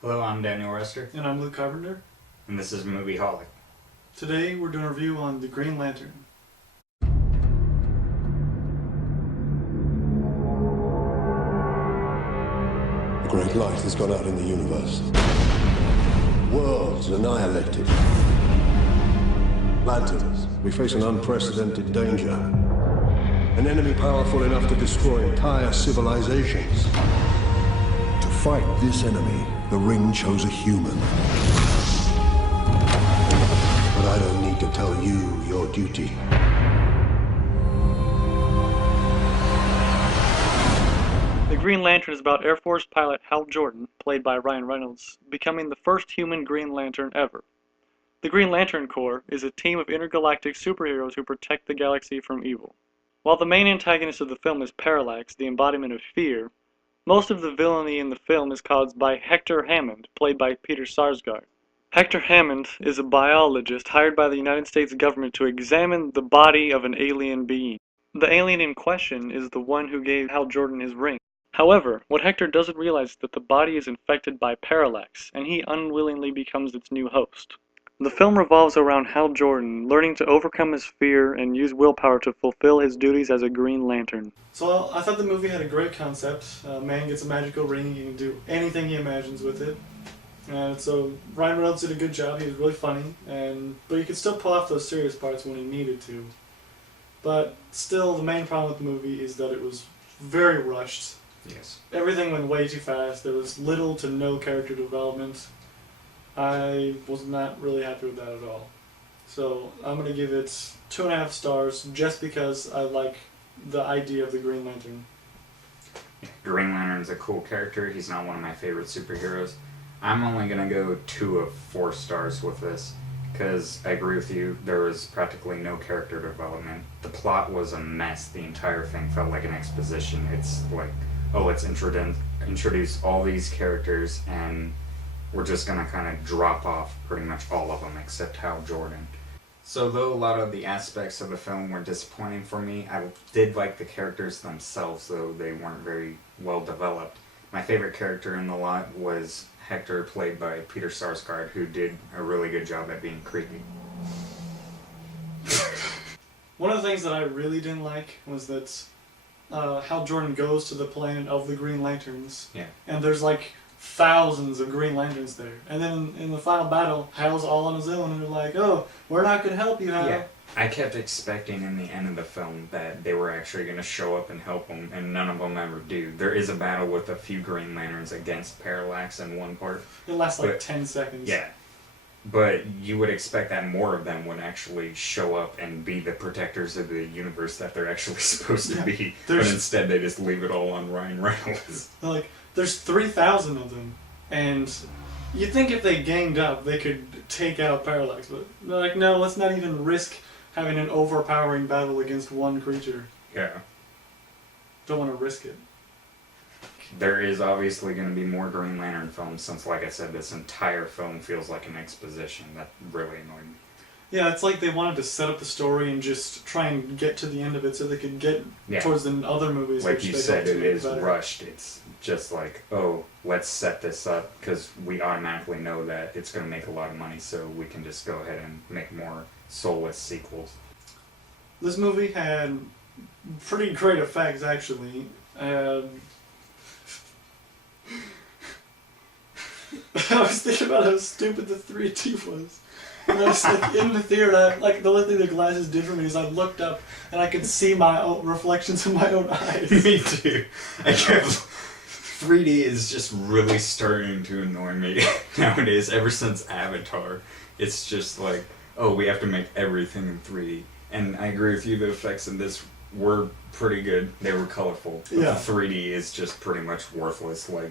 Hello, I'm Daniel Rester, And I'm Luke Carpenter. and this is Movie Holic. Today we're doing a review on The Green Lantern. A great light has gone out in the universe. Worlds annihilated. Lanterns, we face an unprecedented danger. An enemy powerful enough to destroy entire civilizations. To fight this enemy, the Ring chose a human. But I don't need to tell you your duty. The Green Lantern is about Air Force pilot Hal Jordan, played by Ryan Reynolds, becoming the first human Green Lantern ever. The Green Lantern Corps is a team of intergalactic superheroes who protect the galaxy from evil. While the main antagonist of the film is Parallax, the embodiment of fear, most of the villainy in the film is caused by Hector Hammond, played by Peter Sarsgaard. Hector Hammond is a biologist hired by the United States government to examine the body of an alien being. The alien in question is the one who gave Hal Jordan his ring. However, what Hector doesn't realize is that the body is infected by Parallax, and he unwillingly becomes its new host. The film revolves around Hal Jordan learning to overcome his fear and use willpower to fulfill his duties as a Green Lantern. So I thought the movie had a great concept. Man gets a magical ring, he can do anything he imagines with it. And so Ryan Reynolds did a good job. He was really funny, but he could still pull off those serious parts when he needed to. But still, the main problem with the movie is that it was very rushed. Yes. Everything went way too fast. There was little to no character development. I was not really happy with that at all. So I'm going to give it 2.5 stars just because I like the idea of the Green Lantern. Green Lantern's a cool character. He's not one of my favorite superheroes. I'm only going to go 2 of 4 stars with this because I agree with you. There was practically no character development. The plot was a mess. The entire thing felt like an exposition. It's like, oh, let's introduce all these characters and we're just going to kind of drop off pretty much all of them except Hal Jordan. So though a lot of the aspects of the film were disappointing for me, I did like the characters themselves, though they weren't very well developed. My favorite character in the lot was Hector, played by Peter Sarsgaard, who did a really good job at being creepy. One of the things that I really didn't like was that Hal Jordan goes to the planet of the Green Lanterns, Yeah. and there's like thousands of Green Lanterns there. And then in the final battle, Hal's all on his own, and they're like, "Oh, we're not going to help you, Hal." Yeah. I kept expecting in the end of the film that they were actually going to show up and help him, and none of them ever do. There is a battle with a few Green Lanterns against Parallax in one part. It lasts like But- 10 seconds. Yeah. But you would expect that more of them would actually show up and be the protectors of the universe that they're actually supposed to be. But There's- instead they just leave it all on Ryan Reynolds. They're like, there's 3,000 of them, and you'd think if they ganged up, they could take out Parallax, but they're like, no, let's not even risk having an overpowering battle against one creature. Yeah. Don't want to risk it. There is obviously going to be more Green Lantern films since, like I said, this entire film feels like an exposition. That really annoyed me. Yeah, it's like they wanted to set up the story and just try and get to the end of it so they could get Yeah. towards the other movies. Like which you they said, hope to it make is better. rushed. It's just like, oh, let's set this up because we automatically know that it's going to make a lot of money, so we can just go ahead and make more soulless sequels. This movie had pretty great effects, actually. I was thinking about how stupid the 3D was. And I was like in the theater, like the only thing the glasses did for me is I looked up and I could see my own reflections in my own eyes. Me too. I kept 3D is just really starting to annoy me nowadays. Ever since Avatar, it's just like, oh, we have to make everything in 3D. And I agree with you. The effects in this were pretty good. They were colorful. But Yeah. the 3D is just pretty much worthless. Like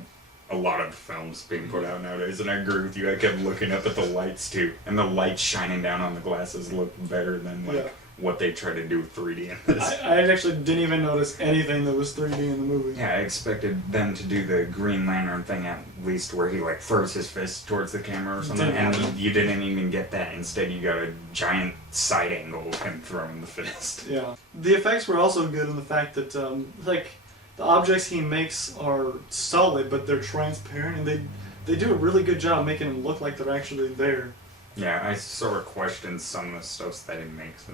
a lot of films being put out nowadays. And I agree with you. I kept looking up at the lights too, and the lights shining down on the glasses looked better than like Yeah. what they tried to do with 3D in this. I actually didn't even notice anything that was 3D in the movie. Yeah, I expected them to do the Green Lantern thing at least where he like throws his fist towards the camera or something, Didn't and happen. you didn't even get that. Instead, you got a giant side angle of him throwing the fist. Yeah. The effects were also good in the fact that, like, the objects he makes are solid, but they're transparent, and they do a really good job making them look like they're actually there. Yeah, I sort of questioned some of the stuff that he makes.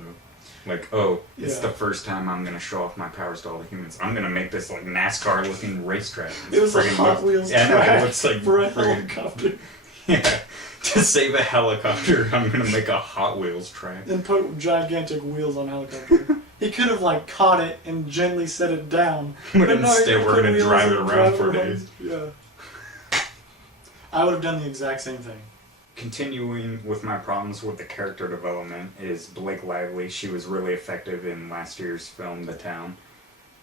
Like, oh, it's the first time I'm going to show off my powers to all the humans. I'm going to make this, like, NASCAR-looking racetrack. It was a Hot Wheels track. Yeah, it looks like for a friggin- helicopter. Yeah, to save a helicopter, I'm going to make a Hot Wheels track. And put gigantic wheels on a helicopter. He could have, like, caught it and gently set it down. But no, instead, he we're put going to wheels drive it and around drive for it around. days. Yeah. I would have done the exact same thing. Continuing with my problems with the character development is Blake Lively. She was really effective in last year's film, The Town.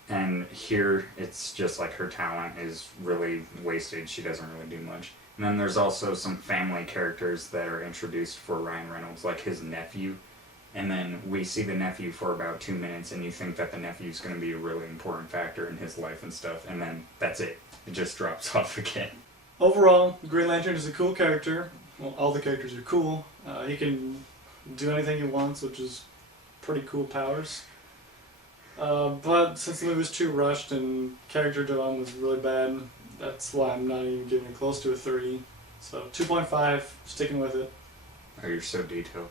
And here, it's just like her talent is really wasted. She doesn't really do much. And then there's also some family characters that are introduced for Ryan Reynolds, like his nephew. And then we see the nephew for about 2 minutes, and you think that the nephew's going to be a really important factor in his life and stuff. And then that's it. It just drops off again. Overall, Green Lantern is a cool character. Well, all the characters are cool. He can do anything he wants, which is pretty cool powers. But since the movie was too rushed and character development was really bad, that's why I'm not even giving it close to a 3. So 2.5, sticking with it. Oh, you're so detailed.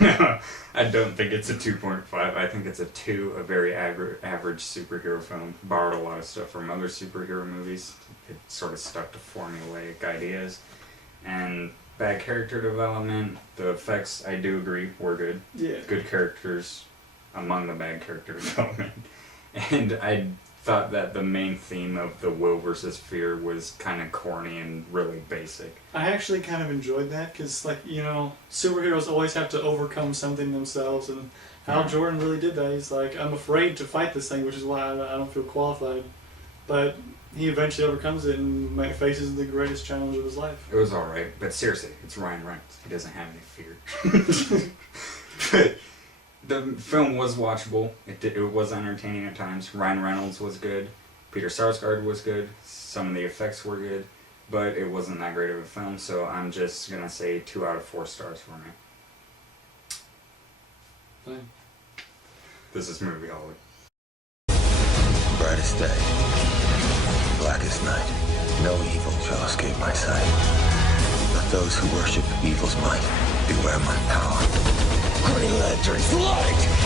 No, I don't think it's a 2.5. I think it's a 2, a very average superhero film. Borrowed a lot of stuff from other superhero movies. It sort of stuck to formulaic ideas. And bad character development, the effects, I do agree, were good. Yeah. Good characters among the bad character development. And I thought that the main theme of the will versus fear was kind of corny and really basic. I actually kind of enjoyed that because, like, you know, superheroes always have to overcome something themselves, and Hal Jordan really did that. He's like, I'm afraid to fight this thing, which is why I don't feel qualified. But he eventually overcomes it and faces the greatest challenge of his life. It was alright, but seriously, it's Ryan Reynolds. He doesn't have any fear. But the film was watchable. It was entertaining at times. Ryan Reynolds was good. Peter Sarsgaard was good. Some of the effects were good. But it wasn't that great of a film, so I'm just going to say 2 out of 4 stars for me. Fine. This is Movie Holic. Brightest day, blackest night, no evil shall escape my sight. Let those who worship evil's might beware my power. Green Lantern's light!